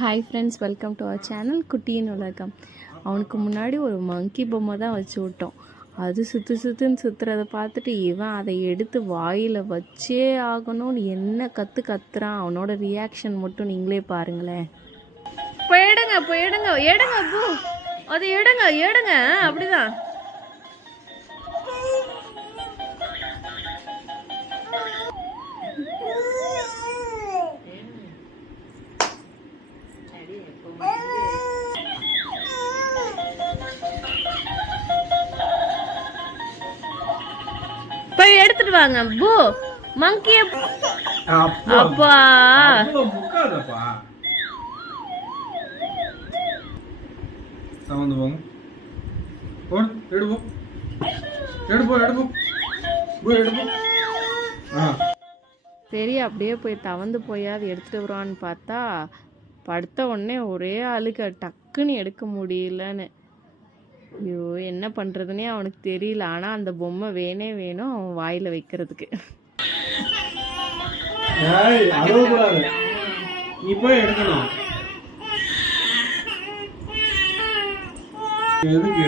Hi friends, welcome to our channel குட்டியின் உலகம். அவனுக்கு முன்னாடி ஒரு மங்கி பொம்மை தான் வச்சு விட்டோம். அது சுற்றுன்னு சுற்றுறதை பார்த்துட்டு இவன் அதை எடுத்து வாயில் வச்சே ஆகணும்னு என்ன கத்துறான். அவனோட ரியாக்ஷன் மட்டும் நீங்களே பாருங்களேன். போயிடுங்க எடுங்க பூ, அதை எடுங்க அப்படிதான். போய் எடுத்துட்டு வாங்க பூ, மங்கிய. அப்பா சரி, அப்படியே போய் தவந்து போயாவது எடுத்துட்டு வருவான்னு பார்த்தா படுத்த உடனே ஒரே அழுக, டக்குன்னு எடுக்க முடியலன்னு. ஐயோ, என்ன பண்ணுறதுனே அவனுக்கு தெரியல. ஆனால் அந்த பொம்மை வேணும் அவன் வாயில் வைக்கிறதுக்கு. எதுக்கு